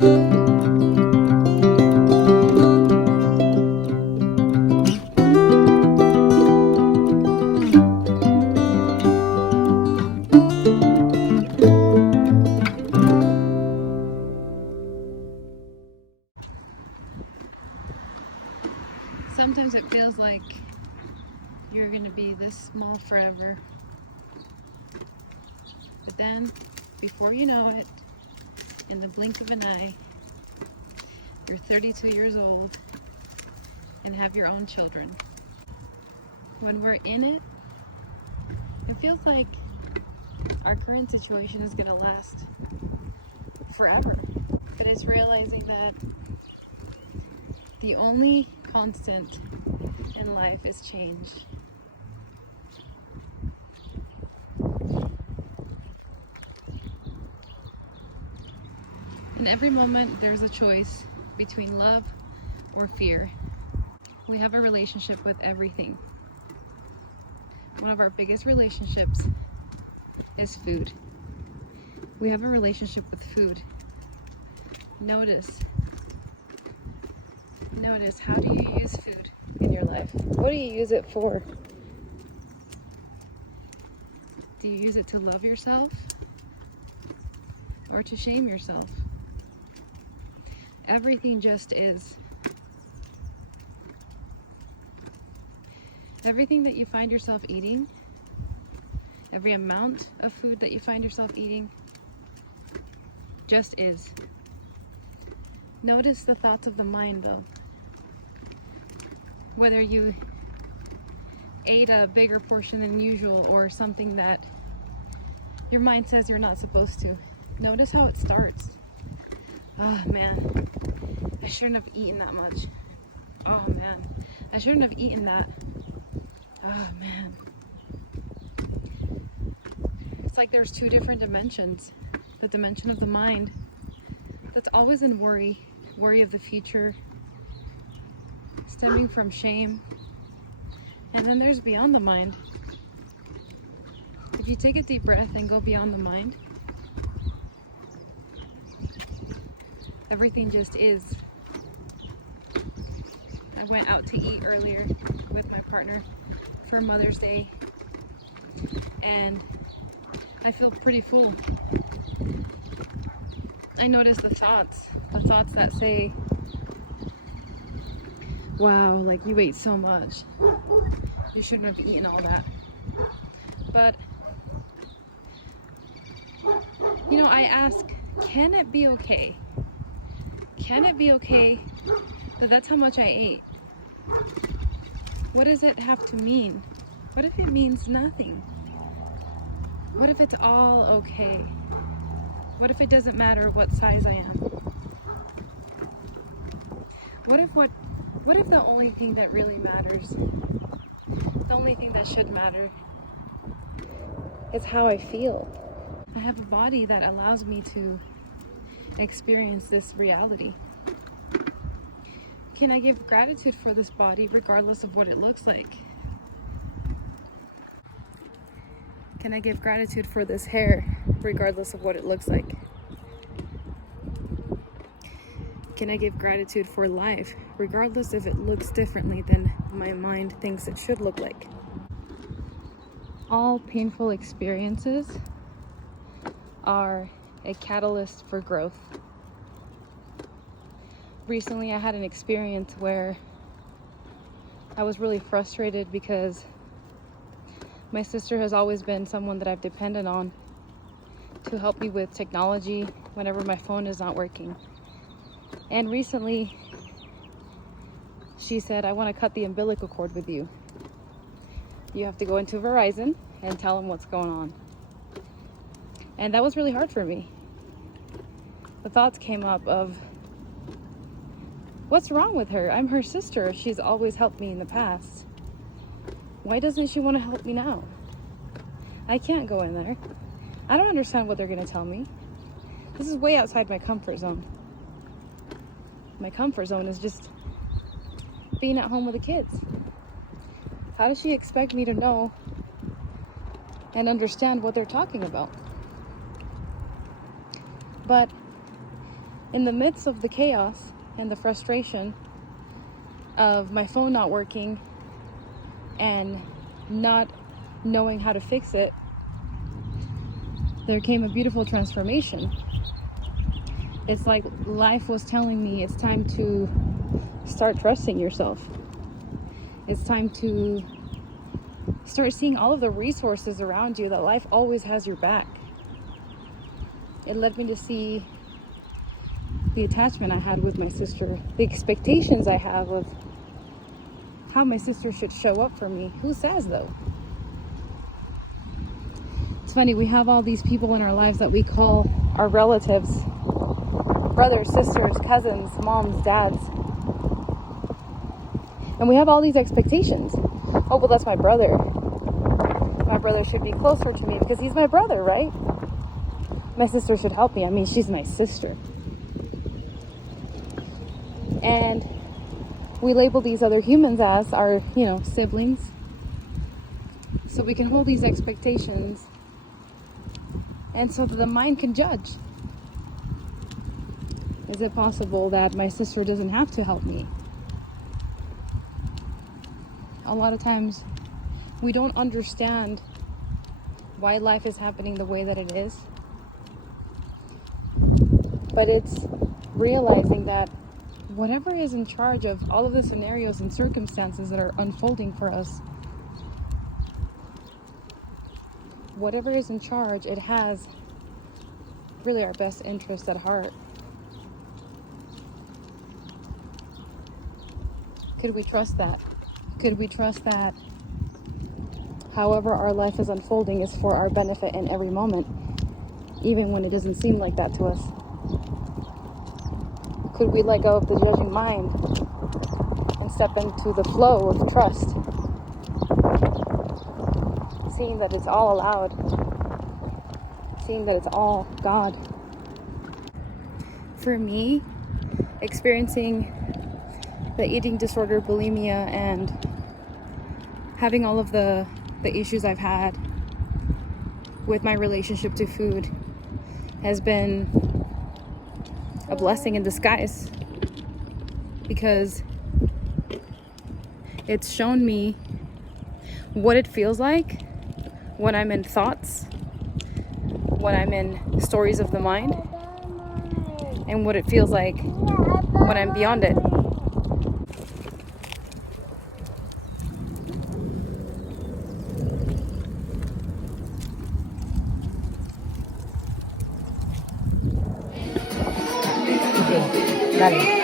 Sometimes it feels like you're going to be this small forever. But then, before you know it, in the blink of an eye, you're 32 years old and have your own children. When we're in it, it feels like our current situation is going to last forever. But it's realizing that the only constant in life is change. In every moment, there's a choice between love or fear. We have a relationship with everything. One of our biggest relationships is food. We have a relationship with food. Notice, how do you use food in your life? What do you use it for? Do you use it to love yourself or to shame yourself? Everything just is. Everything that you find yourself eating, every amount of food that you find yourself eating, just is. Notice the thoughts of the mind though. Whether you ate a bigger portion than usual or something that your mind says you're not supposed to. Notice how it starts. Oh man, I shouldn't have eaten that much. Oh man, I shouldn't have eaten that. Oh man. It's like there's two different dimensions. The dimension of the mind that's always in worry of the future, stemming from shame. And then there's beyond the mind. If you take a deep breath and go beyond the mind, everything just is. I went out to eat earlier with my partner for Mother's Day, and I feel pretty full. I notice the thoughts that say, wow, like you ate so much. You shouldn't have eaten all that. But, you know, I ask, can it be okay? Can it be okay that that's how much I ate? What does it have to mean? What if it means nothing? What if it's all okay? What if it doesn't matter what size I am? What if the only thing that really matters, the only thing that should matter, is how I feel? I have a body that allows me to experience this reality. Can I give gratitude for this body regardless of what it looks like? Can I give gratitude for this hair regardless of what it looks like? Can I give gratitude for life regardless if it looks differently than my mind thinks it should look like? All painful experiences are a catalyst for growth. Recently I had an experience where I was really frustrated because my sister has always been someone that I've depended on to help me with technology whenever my phone is not working. And recently she said, I want to cut the umbilical cord with you. You have to go into Verizon and tell them what's going on. And that was really hard for me. The thoughts came up of, what's wrong with her? I'm her sister. She's always helped me in the past. Why doesn't she want to help me now? I can't go in there. I don't understand what they're going to tell me. This is way outside my comfort zone. My comfort zone is just being at home with the kids. How does she expect me to know and understand what they're talking about? But In the midst of the chaos and the frustration of my phone not working and not knowing how to fix it, there came a beautiful transformation. It's like life was telling me it's time to start trusting yourself. It's time to start seeing all of the resources around you, that life always has your back. It led me to see the attachment I had with my sister, the expectations I have of how my sister should show up for me. Who says, though? It's funny, we have all these people in our lives that we call our relatives, brothers, sisters, cousins, moms, dads. And we have all these expectations. Oh, well, that's my brother. My brother should be closer to me because he's my brother, right? My sister should help me. I mean, she's my sister. And we label these other humans as our, siblings. So we can hold these expectations. And so that the mind can judge. Is it possible that my sister doesn't have to help me? A lot of times we don't understand why life is happening the way that it is. But it's realizing that whatever is in charge of all of the scenarios and circumstances that are unfolding for us, whatever is in charge, it has really our best interest at heart. Could we trust that? Could we trust that however our life is unfolding is for our benefit in every moment, even when it doesn't seem like that to us? Could we let go of the judging mind and step into the flow of trust, seeing that it's all allowed, seeing that it's all God? For me, experiencing the eating disorder, bulimia, and having all of the issues I've had with my relationship to food has been a blessing in disguise, because it's shown me what it feels like when I'm in thoughts, when I'm in stories of the mind, and what it feels like when I'm beyond it. Dale.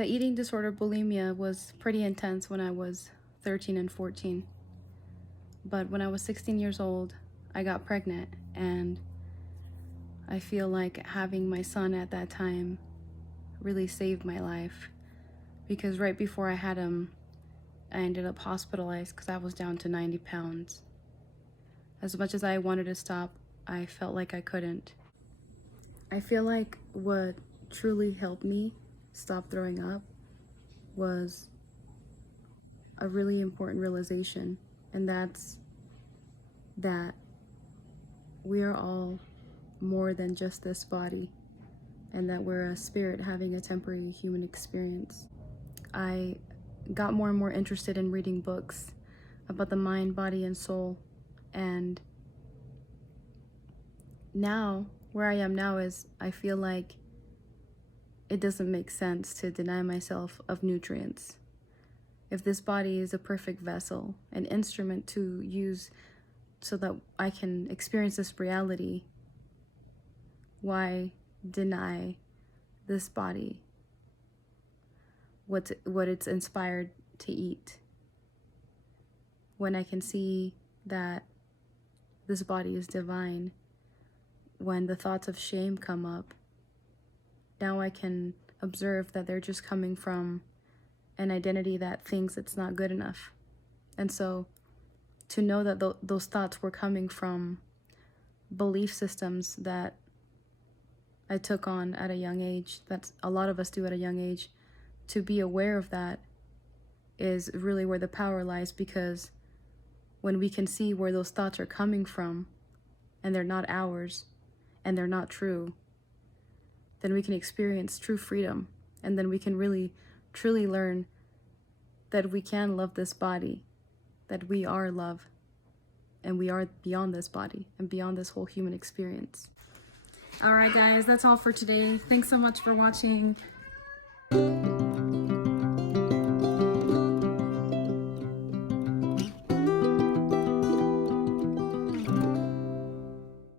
The eating disorder bulimia was pretty intense when I was 13 and 14. But when I was 16 years old, I got pregnant, and I feel like having my son at that time really saved my life, because right before I had him, I ended up hospitalized because I was down to 90 pounds. As much as I wanted to stop, I felt like I couldn't. I feel like what truly helped me stop throwing up was a really important realization, and that's that we are all more than just this body, and that we're a spirit having a temporary human experience. I got more and more interested in reading books about the mind, body, and soul, and now, where I am now is I feel like it doesn't make sense to deny myself of nutrients. If this body is a perfect vessel, an instrument to use so that I can experience this reality, why deny this body what it's inspired to eat, when I can see that this body is divine? When the thoughts of shame come up, now I can observe that they're just coming from an identity that thinks it's not good enough. And so to know that those thoughts were coming from belief systems that I took on at a young age, that a lot of us do at a young age, to be aware of that is really where the power lies, because when we can see where those thoughts are coming from and they're not ours and they're not true, then we can experience true freedom, and then we can really truly learn that we can love this body, that we are love, and we are beyond this body and beyond this whole human experience. All right, guys, that's all for today. Thanks so much for watching.